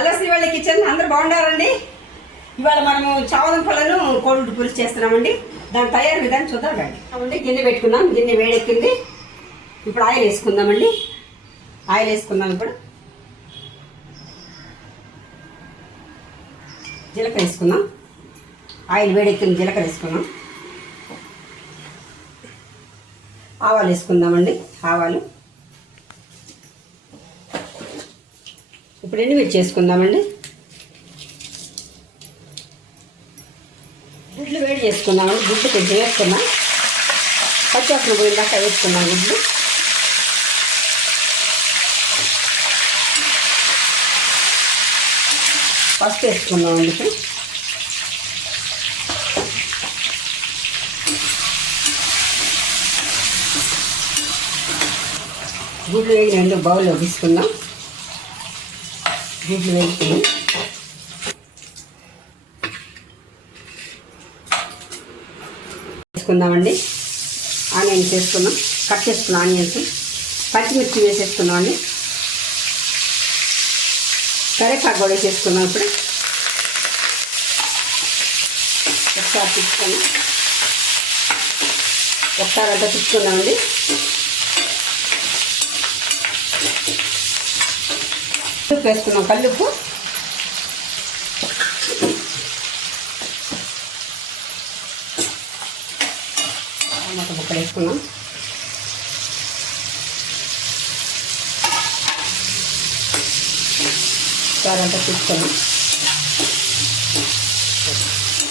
Hello Srivalli kitchen, అందరూ బాగున్నారండి. ఇవాళ మనము చామదుంపలను కోడిగుడ్డు పులుసు చేస్తున్నామండి. దాని తయారీ విధానం చూద్దాం రండి. కాబట్టి గిన్నె పెట్టుకున్నాం, గిన్నె వేడెక్కింది. ఇప్పుడు ఆయిల్ వేసుకుందామండి. ఆయిల్ వేసుకుందాం. ఇప్పుడు జీలకర్ర వేసుకుందాం. ఆయిల్ వేడెక్కింది, జీలకర్ర వేసుకుందాం. ఆవాలు వేసుకుందామండి. ఆవాలు ఇప్పుడు ఎండుమిర్చి చేసుకుందామండి. గుడ్లు వేడి చేసుకుందామండి. గుడ్లు కొంచెం వేసుకున్నాం, పచ్చివాసన పోయిందాక వేసుకున్నాం. గుడ్లు పసుపు వేసుకుందామండి. ఇప్పుడు గుడ్లు వేగి 2 బౌల్లో తీసుకుందాం. గుడ్లు వేసుకుని వేసుకుందామండి. ఆనియన్స్ వేసుకుందాం. కట్ చేసుకున్నాం ఆనియన్స్. పచ్చిమిర్చి వేసేసుకుందామండి. కరివేపాకు కూడా వేసేసుకుందాం. ఇప్పుడు ఒకసారి తిప్పుకుందాం. ఒకసారి అంతా తిప్పుకుందామండి. ఉప్పు వేసుకున్నాం, కల్లుప్పు. టమాటా ముక్కలు వేసుకున్నాం. ఒకసారి అంతా తిప్పుకున్నాం.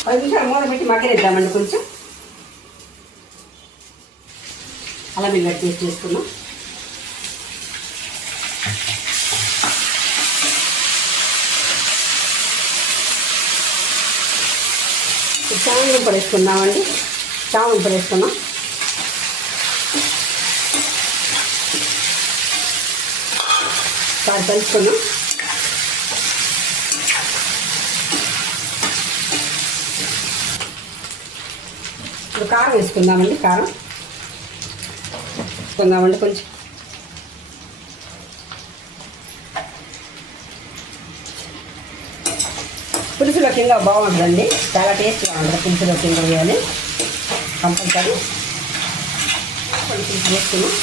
10 నిమిషాలు మూత పెట్టి మగ్గనిద్దామండి. కొంచెం అల్లం వెల్లుల్లి పేస్ట్ వేసుకున్నాం. చామదుంపలు వేసుకుందామండి. చామదుంపలు వేసుకున్నాం. ఒకసారి కలుపుకున్నాం. ఇప్పుడు కారం వేసుకుందామండి. కారం వేసుకుందామండి. కొంచెం పులుసులో కింద బాగుంటుందండి, చాలా టేస్ట్గా ఉంటుంది. పులుసులో కింద వేయాలి కంపల్సరీ. పులుసు వేసుకున్నాం.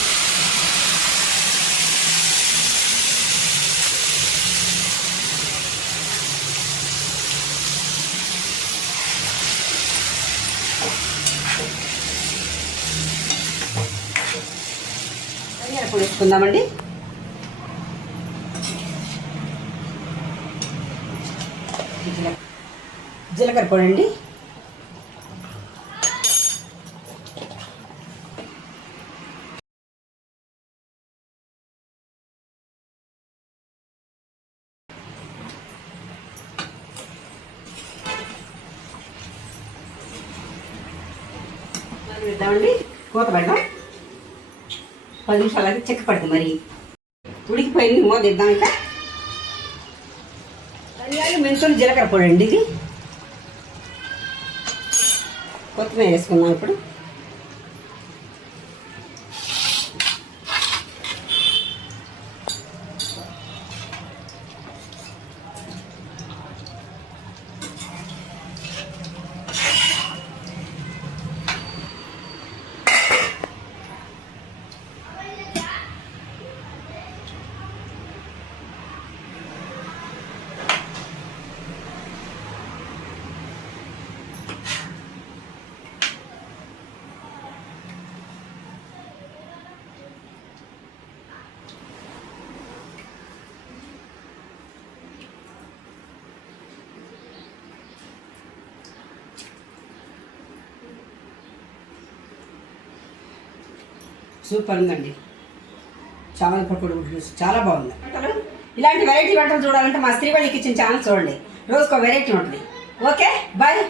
ధనియాల పొడి వేసుకుందామండి. జీలకర్ర పొడి అండి. వేద్దామండి. మూత పెడదాం. 10 నిమిషాలు అయితే చెక్క పడుతుంది. మరి ఉడికిపోయింది. మూత ఇద్దాం. ఇక ధనియాలు, మెంతులు, జీలకర్ర పొడి అండి. ఇది కొత్తిమీర వేసుకున్నాం. ఇప్పుడు సూపర్ ఉందండి. చామదుంప కోడిగుడ్డు చాలా బాగుంది. ఇలాంటి వెరైటీ వంటలు చూడాలంటే మా శ్రీవల్లి కిచెన్ ఛానల్ చూడండి. రోజుకో వెరైటీ ఉంటుంది. Okay, bye.